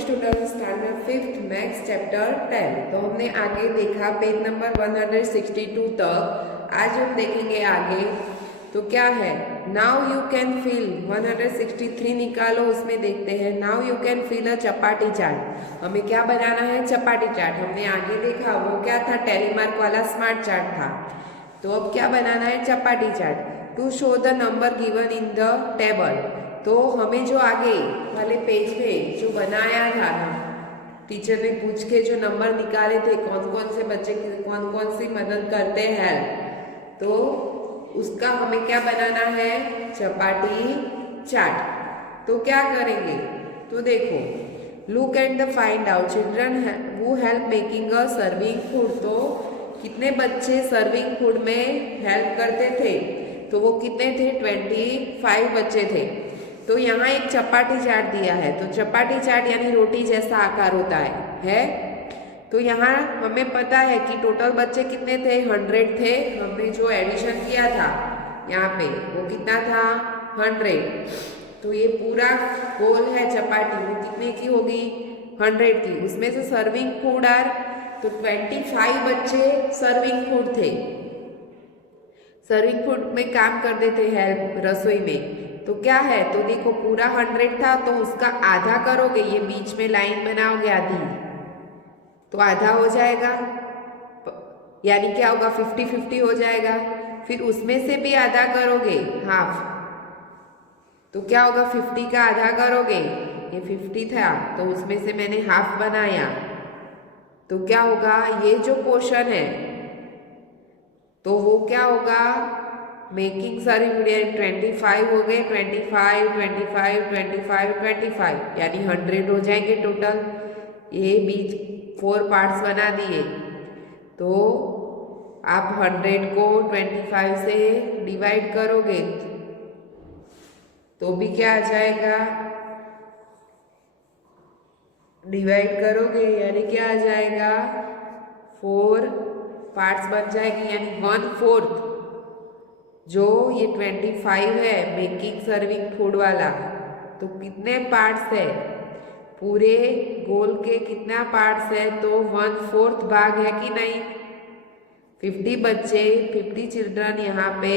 Student standard 5th maths chapter 10। तो हमने आगे देखा पेज नंबर 162 तक। आज हम देखेंगे आगे। तो क्या है, नाउ यू कैन फिल 163 निकालो, उसमें देखते हैं। Now you can fill a chapati chart. हमें क्या बनाना है? चपाटी चार्ट। हमने आगे देखा वो क्या था, टेलीमार्क वाला स्मार्ट चार्ट था। तो अब क्या बनाना है? Chapati chart. To show the number given in the table. तो हमें जो आगे वाले पेज में जो बनाया था, टीचर ने पूछ के जो नंबर निकाले थे, कौन कौन से बच्चे कौन कौन सी मदद करते हैं, तो उसका हमें क्या बनाना है? चपाटी चार्ट। तो क्या करेंगे? तो देखो, look and the find out children who help making a serving food. तो कितने बच्चे सर्विंग फूड में हेल्प करते थे? तो वो कितने थे? 25 बच्चे थे। तो यहाँ एक चपाटी चार्ट दिया है। तो चपाटी चार्ट यानी रोटी जैसा आकार होता है? तो यहाँ हमें पता है कि टोटल बच्चे कितने थे? 100 थे। हमने जो एडिशन किया था यहाँ पे वो कितना था? 100। तो ये पूरा गोल है चपाटी, वो कितने की होगी? 100 की। उसमें से सर्विंग फूड तो 25 बच्चे सर्विंग फूड थे। सर्विंग फूड में काम करते थे, हेल्प रसोई में। तो क्या है? तो देखो, पूरा 100 था तो उसका आधा करोगे, ये बीच में लाइन बनाओगे आधी, तो आधा हो जाएगा। यानी क्या होगा? 50-50 हो जाएगा। फिर उसमें से भी आधा करोगे, हाफ, तो क्या होगा? 50 का आधा करोगे, ये 50 था तो उसमें से मैंने हाफ बनाया, तो क्या होगा? ये जो पोर्शन है तो वो क्या होगा? मेकिंग सर्विंग 25 हो गए, 25, 25, 25, 25 यानी 100 हो जाएंगे टोटल। ये बीच 4 पार्ट्स बना दिए। तो आप 100 को 25 से डिवाइड करोगे तो भी क्या आ जाएगा? डिवाइड करोगे यानी क्या आ जाएगा? 4 पार्ट्स बन जाएगी, यानी 1/4। जो ये 25 है मेकिंग सर्विंग फूड वाला, तो कितने पार्ट्स है? पूरे गोल के कितना पार्ट्स है? तो 1/4 भाग है कि नहीं? 50 बच्चे, 50 चिल्ड्रन यहाँ पे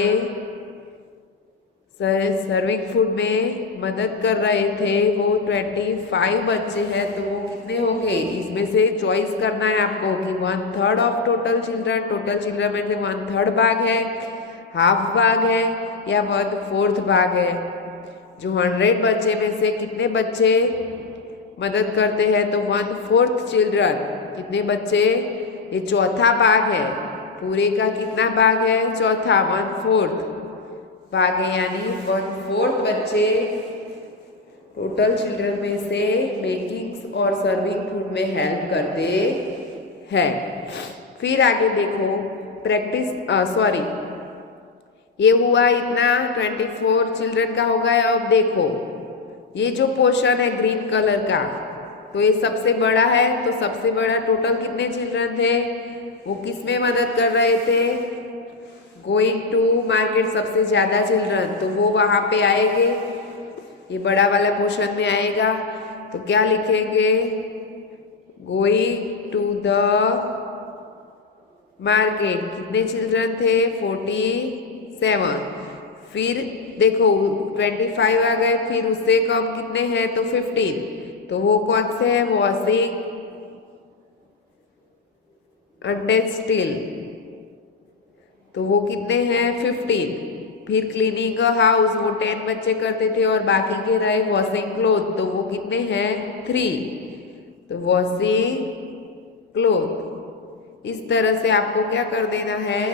सर्विंग फूड में मदद कर रहे थे। वो 25 बच्चे हैं, तो वो कितने होंगे? इसमें से चॉइस करना है आपको कि 1/3 ऑफ टोटल चिल्ड्रन में से 1/3 भाग है, हाफ भाग है, या 1/4 भाग है। जो 100 बच्चे में से कितने बच्चे मदद करते हैं? तो 1/4 चिल्ड्रन। कितने बच्चे? ये चौथा भाग है। पूरे का कितना भाग है? चौथा, 1/4 भाग है, यानी 1/4 बच्चे टोटल चिल्ड्रन में से मेकिंग और सर्विंग फूड में हेल्प करते हैं। फिर आगे देखो, ये हुआ इतना, 24 चिल्ड्रन का हो गया। अब देखो, ये जो पोर्शन है ग्रीन कलर का, तो ये सबसे बड़ा है। तो सबसे बड़ा टोटल कितने चिल्ड्रन थे? वो किस में मदद कर रहे थे? गोइंग टू मार्केट, सबसे ज्यादा चिल्ड्रन, तो वो वहां पे आएंगे, ये बड़ा वाला पोर्शन में आएगा। तो क्या लिखेंगे? Going to the market. कितने चिल्ड्रन थे? 47। फिर देखो 25 आ गए, फिर उससे कम कितने हैं? तो 15। तो वो कौन से हैं? वॉशिंग टेक्सटाइल, तो वो कितने हैं? 15। फिर क्लीनिंग हाउस, वो 10 बच्चे करते थे और बाकी के रहे वॉशिंग क्लोथ, तो वो कितने हैं? 3। तो वॉशिंग क्लोथ। इस तरह से आपको क्या कर देना है?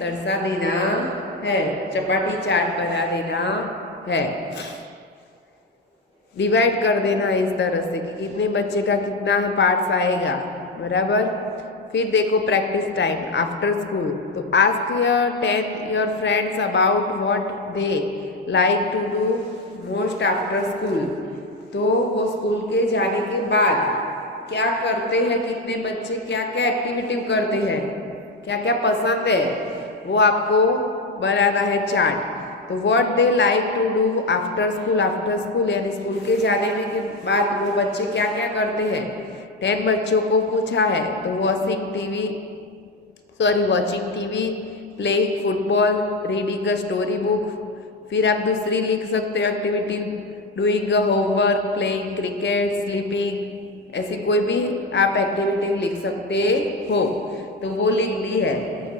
दर्शा देना है, चपाटी चार्ट बना देना है, डिवाइड कर देना है इस तरह से कि कितने बच्चे का कितना पार्ट्स आएगा, बराबर। फिर देखो प्रैक्टिस टाइम आफ्टर स्कूल। तो ask your friends about what they like to do most after school. तो वो स्कूल के जाने के बाद क्या करते हैं, कितने बच्चे क्या क्या एक्टिविटी करते हैं, क्या क्या पसंद है, वो आपको बनाना है चार्ट। तो what they like to do after school यानी स्कूल के जाने में के बाद वो बच्चे क्या क्या करते हैं। 10 बच्चों को पूछा है तो watching TV, playing football, reading a story book. फिर आप दूसरी लिख सकते हो activity, doing a homework, playing cricket, sleeping, ऐसी कोई भी आप एक्टिविटी लिख सकते हो। तो वो लिख दी है।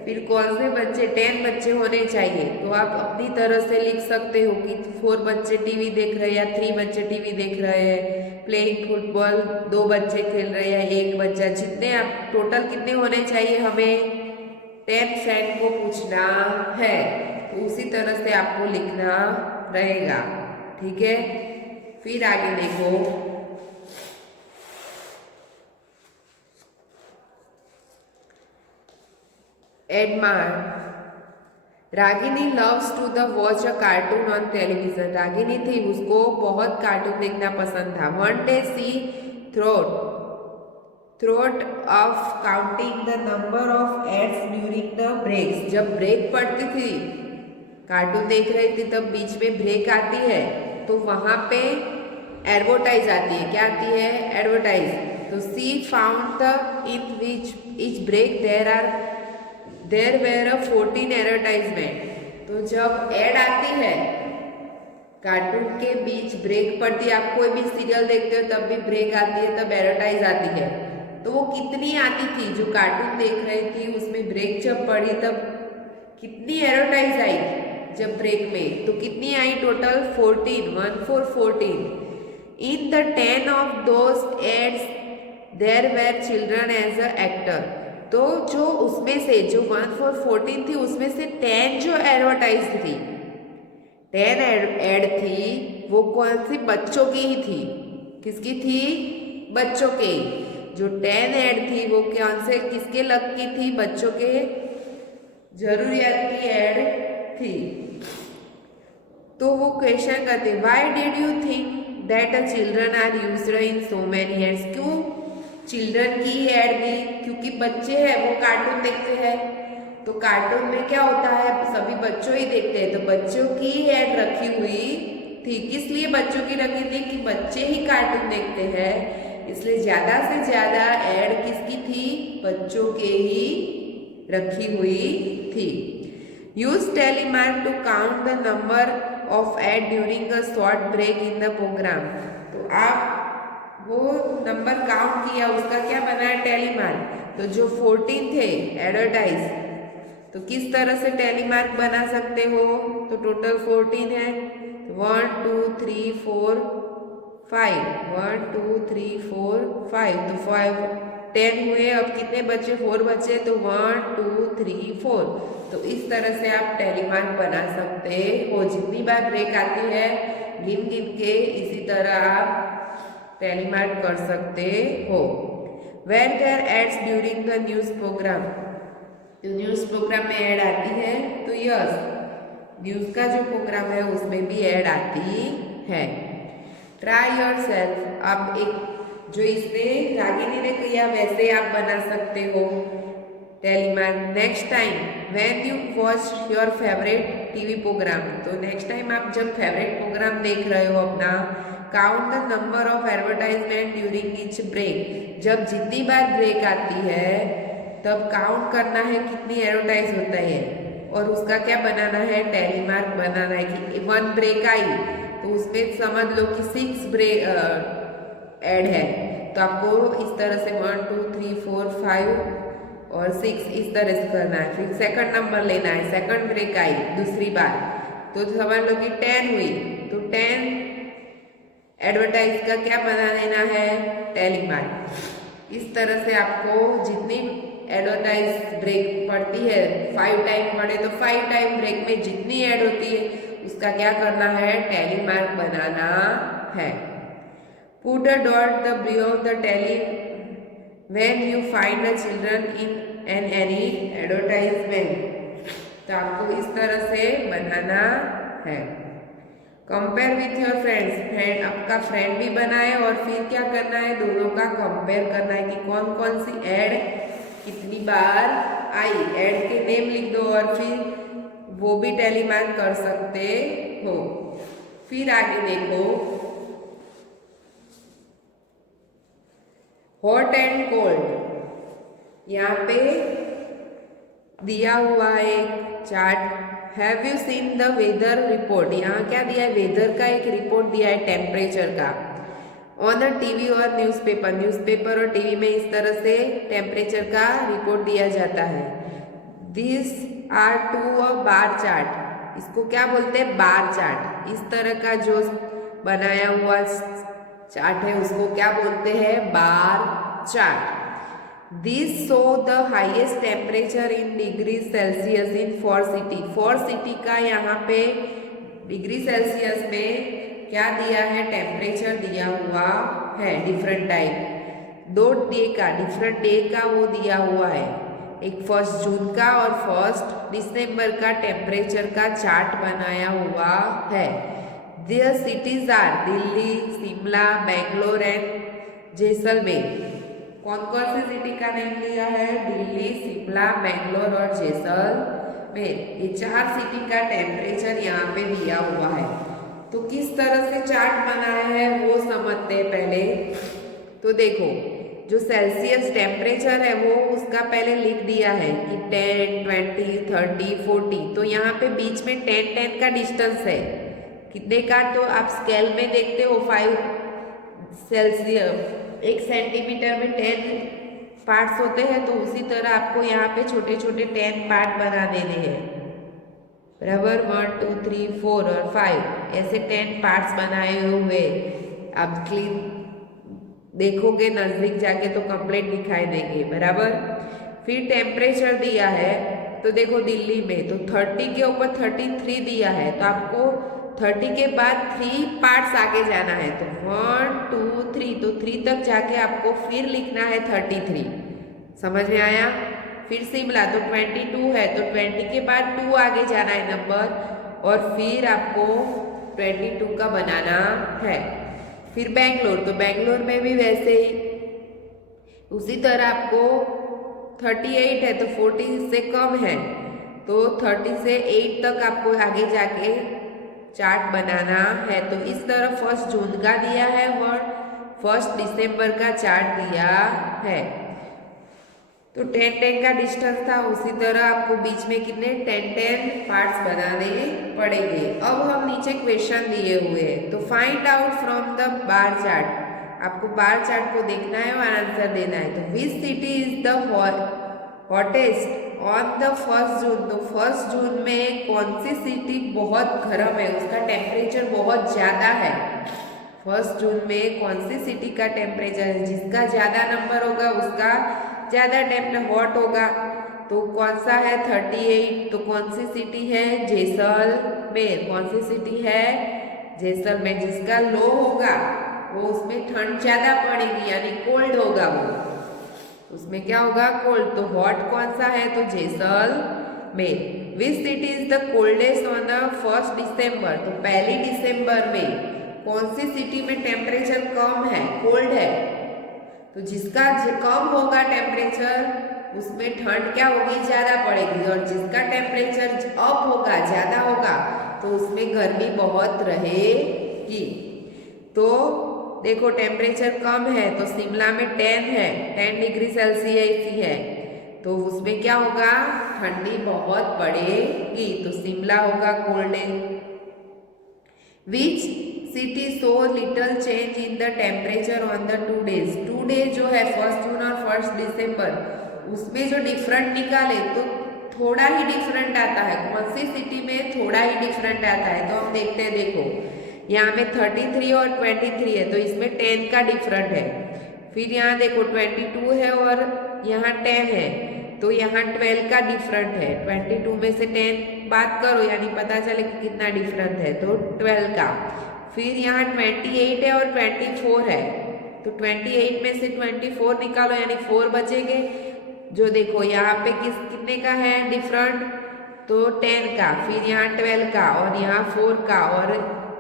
फिर कौन से बच्चे, 10 बच्चे होने चाहिए तो आप अपनी तरह से लिख सकते हो कि 4 बच्चे टीवी देख रहे हैं या 3 बच्चे टीवी देख रहे हैं, प्लेइंग फुटबॉल 2 बच्चे खेल रहे हैं, 1 बच्चा, जितने आप टोटल कितने होने चाहिए हमें 10 फ्रेंड को पूछना है। तो उसी तरह से आपको लिखना रहेगा, ठीक है। फिर आगे देखो, admire. Ragini loves to the watch a cartoon on television. Ragini थी, उसको बहुत कार्टून देखना पसंद था। वन डे सी थ्रोट of counting the number of ads during the breaks. जब ब्रेक पड़ती थी, कार्टून देख रही थी, तब बीच में ब्रेक आती है तो वहां पे एडवर्टाइज आती है। क्या आती है? एडवर्टाइज। तो she found the in which each break there were 14 advertisement. तो जब एड आती है, कार्टून के बीच ब्रेक पड़ती है, आप कोई भी सीरियल देखते हो तब भी ब्रेक आती है, तब एडवर्टाइज आती है। तो वो कितनी आती थी? जो कार्टून देख रही थी उसमें ब्रेक जब पड़ी तब कितनी एडवर्टाइज आई जब ब्रेक में? तो कितनी आई total? 14 in the 10 of those ads there were children as a actor. तो जो उसमें से जो 14 थी उसमें से 10 जो एडवर्टाइज थी, 10 एड थी, वो कौन सी? बच्चों की ही थी। किसकी थी? बच्चों के। जो 10 एड थी वो कौन से, किसके लग की थी? बच्चों के जरूरियात की एड थी। तो वो क्वेश्चन करते, why did you think that a children are used in so many ads. क्यों चिल्ड्रन की एड दी? क्योंकि बच्चे हैं, वो कार्टून देखते हैं, तो कार्टून में क्या होता है, सभी बच्चों ही देखते हैं, तो बच्चों की एड रखी हुई थी। किस लिए बच्चों की रखी थी? कि बच्चे ही कार्टून देखते हैं, इसलिए ज्यादा से ज्यादा एड किसकी थी? बच्चों के ही रखी हुई थी। Use tally mark to count the number of ad during a short break in the programme. तो आप वो नंबर काउंट किया, उसका क्या बना है? टेलीमार्क। तो जो 14 थे एडवर्टाइज, तो किस तरह से टेलीमार्क बना सकते हो? तो टोटल 14 है, 1 2 3 4 5, 1 2 3 4 5, तो 5 10 हुए। अब कितने बचे? 4 बचे, तो 1 2 3 4। तो इस तरह से आप टेलीमार्क बना सकते हो। जितनी बार ब्रेक आती है गिन गिन के इसी तरह आप टेलीमार्क कर सकते हो। Were there ads during the news programme. तो न्यूज प्रोग्राम में ऐड आती है, तो यस, न्यूज का जो प्रोग्राम है उसमें भी ऐड आती है। Try yourself. अब एक जो इसने रागिनी ने किया वैसे आप बना सकते हो tally mark. Next time when you watch your favourite TV programme. तो नेक्स्ट टाइम आप जब फेवरेट प्रोग्राम देख रहे हो अपना, count the number of advertisement during each break. जब जितनी बार ब्रेक आती है तब काउंट करना है कितनी एडवर्टाइज होता है, और उसका क्या बनाना है? टेलीमार्क बनाना है। कि 1 ब्रेक आई तो उसमें समझ लो कि 6 ब्रेक ऐड है, तो आपको इस तरह से 1 2 3 4 5 और 6 इस तरह से करना है। फिर सेकंड नंबर लेना है, सेकंड ब्रेक आई दूसरी बार, तो समझ लो कि 10 हुई, तो 10 एडवर्टाइज का क्या बना देना है? टेलीमार्क। इस तरह से आपको जितनी एडवर्टाइज ब्रेक पड़ती है, 5 टाइम पड़े तो 5 टाइम ब्रेक में जितनी ऐड होती है उसका क्या करना है? टेलीमार्क बनाना है। Put a dot the below the tally when you find the children in an any advertisement. तो आपको इस तरह से बनाना है। Compare with your friends. Friend, आपका फ्रेंड भी बनाए और फिर क्या करना है? दोनों का कंपेयर करना है कि कौन कौन सी ऐड कितनी बार आई। ऐड के नेम लिख दो और फिर वो भी टैली मार्क कर सकते हो। फिर आगे देखो, हॉट एंड कोल्ड। यहाँ पे दिया हुआ है एक chart. Have you seen the weather report. यहाँ क्या दिया है, वेदर का एक रिपोर्ट दिया है टेम्परेचर का। ऑन अ टीवी और न्यूज़पेपर, न्यूज़पेपर और टीवी में इस तरह से टेम्परेचर का रिपोर्ट दिया जाता है। This are to a bar chart. इसको क्या बोलते हैं, बार चार्ट। इस तरह का जो बनाया हुआ चार्ट है उसको क्या बोलते हैं, bar chart. This show the highest temperature in degree Celsius in 4 city. 4 city का यहाँ पे डिग्री सेल्सियस में क्या दिया है, टेम्परेचर दिया हुआ है डिफरेंट टाइप। 2 डे का, डिफरेंट डे का वो दिया हुआ है, एक 1 जून का और 1 दिसंबर का टेम्परेचर का चार्ट बनाया हुआ है। Their cities are Delhi, Shimla, Bangalore and Jaisalmer. कौन कौन सी सिटी का नेम लिया है, दिल्ली, शिमला, बेंगलोर और जैसलमेर। ये 4 सिटी का टेम्परेचर यहाँ पे दिया हुआ है। तो किस तरह से चार्ट बनाया है वो समझते हैं पहले। तो देखो, जो सेल्सियस टेम्परेचर है वो उसका पहले लिख दिया है कि 10, 20, 30, 40। तो यहाँ पे बीच में 10 का डिस्टेंस है। कितने का, तो आप स्केल में देखते हो 5 सेल्सियस, 1 सेंटीमीटर में 10 पार्ट्स होते हैं। तो उसी तरह आपको यहाँ पे छोटे छोटे 10 पार्ट बना देने हैं, बराबर। 1, 2, 3, 4 और 5 ऐसे 10 पार्ट्स बनाए हुए। अब क्लीन देखोगे नजदीक जाके तो कंप्लीट दिखाई देंगे, बराबर। फिर टेम्परेचर दिया है, तो देखो दिल्ली में तो 30 के ऊपर 33 दिया है। तो आपको 30 के बाद 3 पार्ट्स आगे जाना है। तो 1, 2, 3, तो 3 तक जाके आपको फिर लिखना है 33। समझ में आया। फिर शिमला तो 22 है, तो 20 के बाद 2 आगे जाना है नंबर, और फिर आपको 22 का बनाना है। फिर बेंगलोर, तो बेंगलोर में भी वैसे ही उसी तरह आपको 38 है तो 40 से कम है, तो 30 से 8 तक आपको आगे जाके चार्ट बनाना है। तो इस तरह 1 जून का दिया है और 1 दिसंबर का चार्ट दिया है। तो 10 का डिस्टेंस था, उसी तरह आपको बीच में कितने 10 पार्ट्स बनाने पड़ेंगे। अब हम नीचे क्वेश्चन दिए हुए हैं, तो find out from the bar chart. आपको बार चार्ट को देखना है और आंसर देना है। तो which city is the hottest on the 1 जून। तो 1 जून में कौन सी सिटी बहुत गर्म है, उसका टेम्परेचर बहुत ज़्यादा है। 1 जून में कौन सी सिटी का टेम्परेचर है, जिसका ज़्यादा नंबर होगा उसका ज़्यादा टेम्परेचर हॉट होगा। तो कौन सा है 38। तो कौन सी सिटी है, जैसलमेर। कौन सी सिटी है, जैसलमेर। जिसका लो होगा वो उसमें ठंड ज़्यादा पड़ेगी, यानी कोल्ड होगा वो, उसमें क्या होगा, कोल्ड। तो हॉट कौन सा है, तो Jaisalmer. Which city is the coldest on the 1 दिसंबर। तो 1 दिसंबर में कौन सी सिटी में टेम्परेचर कम है, कोल्ड है। तो जिसका कम होगा टेम्परेचर उसमें ठंड क्या होगी, ज़्यादा पड़ेगी। और जिसका टेम्परेचर अप होगा, ज़्यादा होगा, तो उसमें गर्मी बहुत रहेगी। तो देखो टेम्परेचर कम है तो शिमला में 10 है, 10 डिग्री सेल्सियस ही है, तो उसमें क्या होगा, ठंडी बहुत पड़ेगी। तो शिमला होगा cold. Which city so little change in the temperature on the 2 days. 2 days जो है 1 जून और 1 दिसंबर, उसमें जो डिफरेंट निकाले तो थोड़ा ही डिफरेंट आता है। कौन सी सिटी में थोड़ा ही डिफरेंट आता है, तो हम देखते हैं। देखो यहाँ में 33 और 23 है, तो इसमें 10 का डिफरेंट है। फिर यहाँ देखो 22 है और यहाँ 10 है, तो यहाँ 12 का डिफरेंट है। 22 में से 10 बात करो, यानी पता चले कि कितना डिफरेंट है, तो 12 का। फिर यहाँ 28 है और 24 है, तो 28 में से 24 निकालो, यानी 4 बचेंगे। जो देखो यहाँ पे कितने का है डिफरेंट, तो 10 का। फिर यहाँ 12 का और यहाँ 4 का, और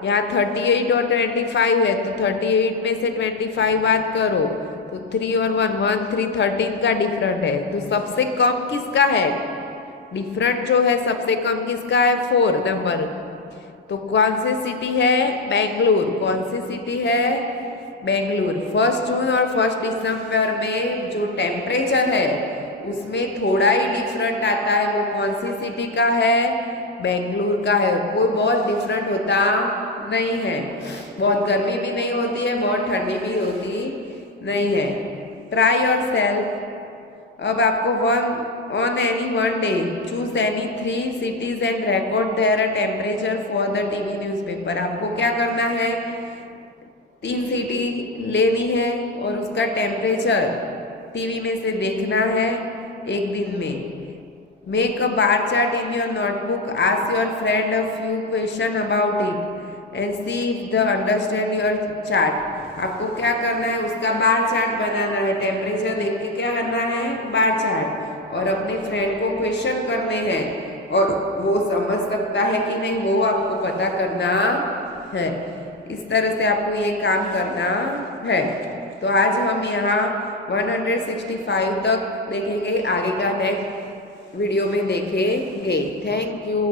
यहाँ 38 और 25 है, तो 38 में से 25 बात करो तो 3 और 1 13 13 का डिफरेंट है। तो सबसे कम किसका है, डिफरेंट जो है सबसे कम किसका है 4 नंबर। तो कौन सी सिटी है बेंगलुरु। कौन सी सिटी है बेंगलुरु। 1 जून और 1 दिसंबर में जो टेम्परेचर है उसमें थोड़ा ही डिफरेंट आता है। वो कौन सी सिटी का है बेंगलुरु का है। कोई बहुत डिफरेंट होता नहीं है। बहुत गर्मी भी नहीं होती है बहुत ठंडी भी होती नहीं है। Try yourself. अब आपको on any one day choose any 3 cities and record their temperature for the TV newspaper. आपको क्या करना है 3 सिटी लेनी है और उसका टेम्परेचर टीवी में से देखना है एक दिन में। Make a bar chart in your notebook. Ask your friend a few question about it and see if the understand your chart. आपको क्या करना है उसका बार चार्ट बनाना है। टेम्परेचर देख के क्या करना है बार चार्ट और अपने फ्रेंड को क्वेश्चन करने हैं और वो समझ सकता है कि नहीं वो आपको पता करना है। इस तरह से आपको ये काम करना है। तो आज हम यहाँ 165 तक देखेंगे। आगे का नेक्स्ट वीडियो में देखेंगे। Thank you.